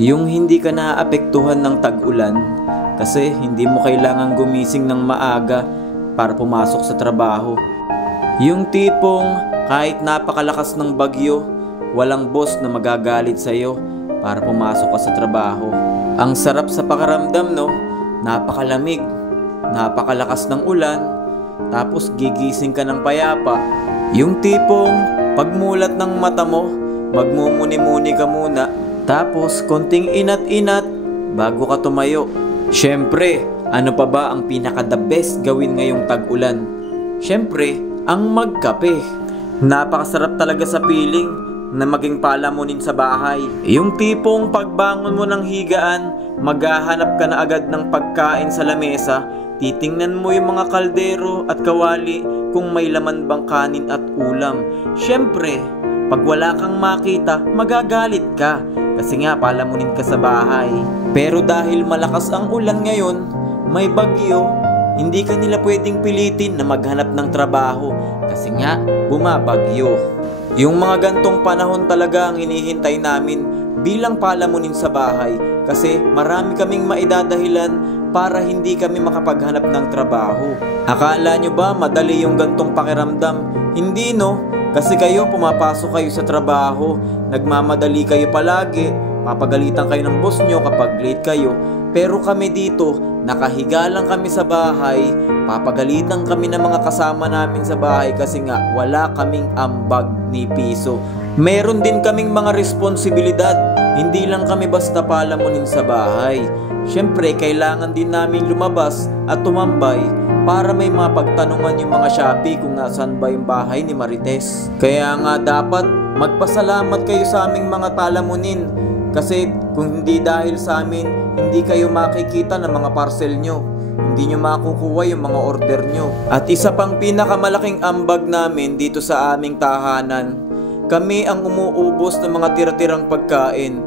Yung hindi ka naaapektuhan ng tag-ulan kasi hindi mo kailangang gumising ng maaga para pumasok sa trabaho. Yung tipong kahit napakalakas ng bagyo, walang boss na magagalit sa'yo para pumasok ka sa trabaho. Ang sarap sa pakiramdam, no? Napakalamig, napakalakas ng ulan, tapos gigising ka ng payapa. Yung tipong pagmulat ng mata mo, magmumuni-muni ka muna, tapos konting inat-inat bago ka tumayo. Syempre, ano pa ba ang pinaka-the best gawin ngayong tag-ulan? Syempre, ang magkape. Napakasarap talaga sa feeling na maging palamunin sa bahay. Yung tipong pagbangon mo ng higaan, maghahanap ka na agad ng pagkain sa lamesa, titingnan mo yung mga kaldero at kawali kung may laman bang kanin at ulam. Syempre, pag wala kang makita, magagalit ka kasi nga palamunin ka sa bahay. Pero dahil malakas ang ulan ngayon, may bagyo, hindi ka nila pwedeng pilitin na maghanap ng trabaho kasi nga bumabagyo. Yung mga gantong panahon talaga ang hinihintay namin bilang palamunin sa bahay kasi marami kaming maidadahilan para hindi kami makapaghanap ng trabaho. Akala nyo ba madali yung gantong pakiramdam? Hindi, no? Kasi kayo pumapasok kayo sa trabaho, nagmamadali kayo palagi, papagalitan kayo ng boss nyo kapag late kayo. Pero kami dito, nakahiga lang kami sa bahay, papagalitan kami ng mga kasama namin sa bahay kasi nga wala kaming ambag ni piso. Meron din kaming mga responsibilidad, hindi lang kami basta palamunin sa bahay. Syempre, kailangan din namin lumabas at tumambay para may mapagtanungan yung mga Shopee kung nasaan ba yung bahay ni Marites. Kaya nga dapat magpasalamat kayo sa aming mga palamunin kasi kung hindi dahil sa amin, hindi kayo makikita ng mga parcel nyo. Hindi nyo makukuha yung mga order nyo. At isa pang pinakamalaking ambag namin dito sa aming tahanan, kami ang umuubos ng mga tira-tirang pagkain.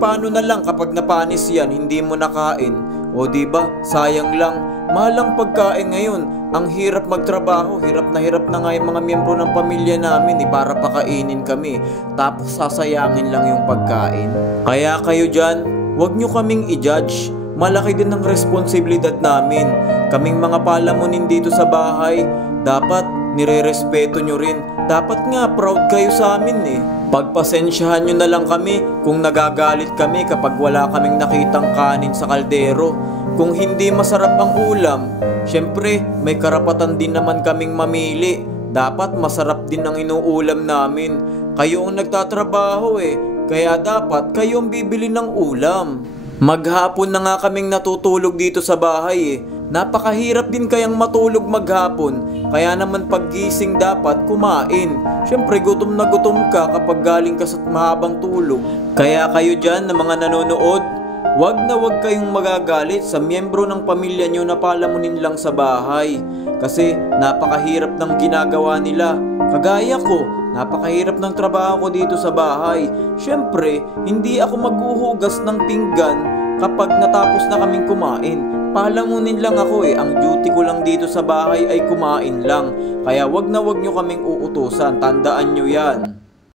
Paano na lang kapag napanis yan, hindi mo nakain? O diba, sayang lang. Mahal ang pagkain ngayon. Ang hirap magtrabaho, hirap na nga yung mga miyembro ng pamilya namin para pakainin kami. Tapos sasayangin lang yung pagkain. Kaya kayo dyan, huwag nyo kaming i-judge. Malaki din ang responsibilidad namin. Kaming mga palamunin dito sa bahay, dapat nire-respeto nyo rin. Dapat nga proud kayo sa amin Pagpasensyahan nyo na lang kami kung nagagalit kami kapag wala kaming nakitang kanin sa kaldero. Kung hindi masarap ang ulam, syempre may karapatan din naman kaming mamili. Dapat masarap din ang inuulam namin. Kayo ang nagtatrabaho kaya dapat kayo ang bibili ng ulam. Maghapon na nga kaming natutulog dito sa bahay Napakahirap din kayang matulog maghapon, kaya naman paggising dapat kumain. Syempre gutom na gutom ka kapag galing ka sa mahabang tulog. Kaya kayo dyan na mga nanonood, wag na wag kayong magagalit sa miyembro ng pamilya nyo na palamunin lang sa bahay. Kasi napakahirap ng ginagawa nila. Kagaya ko, napakahirap ng trabaho ko dito sa bahay. Syempre, hindi ako maghuhugas ng pinggan kapag natapos na kaming kumain. Palamunin lang ako ang duty ko lang dito sa bahay ay kumain lang. Kaya wag na wag nyo kaming uutusan, tandaan nyo yan.